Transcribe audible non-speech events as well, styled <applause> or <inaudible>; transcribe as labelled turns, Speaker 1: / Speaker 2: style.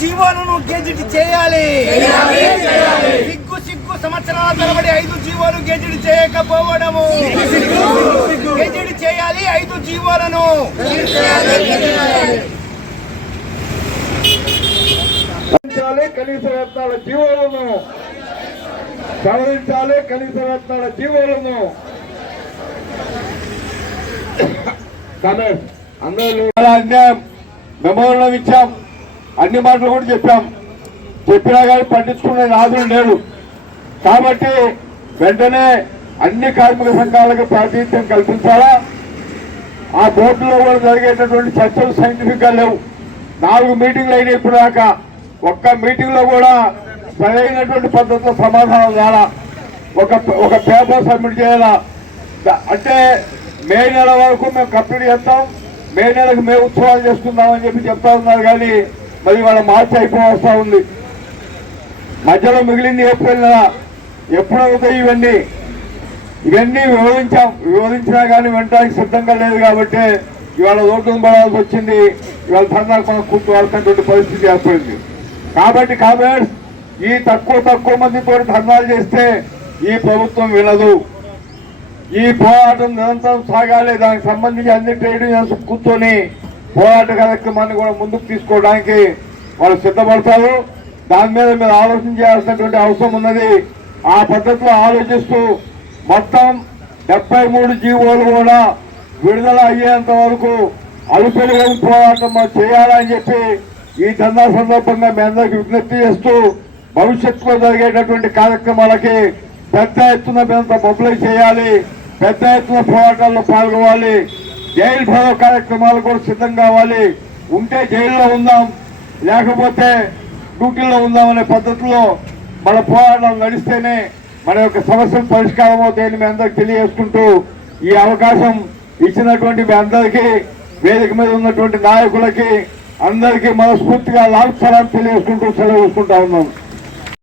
Speaker 1: జీవోలను gazette చేయాలి. సిగ్గు సిగ్గు సంవత్సరాల తరబడి ఐదు జీవోలు గెజిట్ చేయకపోవడము. గెజిట్ చేయాలి ఐదు జీవోలను.
Speaker 2: సవరించాలి కనీస వేతనాల జీవోలను. సవరించాలి కనీస వేతనాల జీవోలను. <coughs> అందరూ చాలా అన్యాయం. మెమోరం ఇచ్చాం. అన్ని మాటలు కూడా చెప్పాం. చెప్పినా కానీ పట్టించుకునే నాదులు లేడు. కాబట్టి వెంటనే అన్ని కార్మిక సంఘాలకు ప్రాతినిధ్యం కల్పించాలా? ఆ బోర్డులో కూడా జరిగేటటువంటి చర్చలు సైంటిఫిక్గా లేవు. నాలుగు మీటింగ్లు అయినాయి ఇప్పుడు దాకా ఒక్క మీటింగ్లో కూడా సరైనటువంటి పద్ధతిలో సమాధానం రాలా. ఒక ఒక పేపర్ సబ్మిట్ చేయాలా? అంటే మే నెల వరకు మేము కంప్లీట్ చేస్తాం. మే నెలకు మే ఉత్సవాలు చేసుకుందామని చెప్పి చెప్తా ఉన్నారు కానీ మరి ఇవాళ మార్చి అయిపోవస్తా ఉంది. మధ్యలో మిగిలింది ఏప్రిల్ నెల. ఎప్పుడు అవుతాయి ఇవన్నీ. ఇవన్నీ వివరించాం. వివరించినా కానీ వినడానికి సిద్ధంగా లేదు కాబట్టి ఇవాళ రోడ్డు పడాల్సి వచ్చింది. ఇవాళ ధర్నాకు మనం కూర్చోవాల్సినటువంటి పరిస్థితి ఏర్పడింది. కాబట్టి కామ్రేడ్స్ ఈ తక్కువ తక్కువ మందితో ధర్నాలు చేస్తే ఈ ప్రభుత్వం వినదు. ఈ పోరాటం నిరంతరం సాగాలి. దానికి సంబంధించి అన్ని ట్రేడ్ యూనియన్స్ కూర్చొని పోరాట కార్యక్రమాన్ని కూడా ముందుకు తీసుకోవడానికి వాళ్ళు సిద్ధపడతారు. దాని మీద మీరు ఆలోచన చేయాల్సినటువంటి అవసరం ఉన్నది. ఆ పద్ధతిలో ఆలోచిస్తూ మొత్తం డెబ్బై మూడు జీవోలు కూడా విడుదల అయ్యేంత వరకు అలుపెలుగు పోరాటం చేయాలని చెప్పి ఈ ధర్నా సందర్భంగా మీ అందరికి విజ్ఞప్తి చేస్తూ భవిష్యత్తులో జరిగేటటువంటి కార్యక్రమాలకి పెద్ద ఎత్తున మేమంతా మొబిలైజ్ చేయాలి. పెద్ద ఎత్తున పోరాటాల్లో పాల్గొవాలి. జైలు భరో కార్యక్రమాలు కూడా సిద్ధం కావాలి. ఉంటే జైల్లో ఉందాం. లేకపోతే డ్యూటీలో ఉందామనే పద్ధతిలో మన పోరాటాలు నడిస్తేనే మన యొక్క సమస్యలు పరిష్కారం అవుతాయని మీ అందరికి తెలియజేసుకుంటూ ఈ అవకాశం ఇచ్చినటువంటి మీ అందరికీ వేదిక మీద ఉన్నటువంటి నాయకులకి అందరికీ మనస్ఫూర్తిగా లాల్ తెలియజేసుకుంటూ సెలవు ఉన్నాం.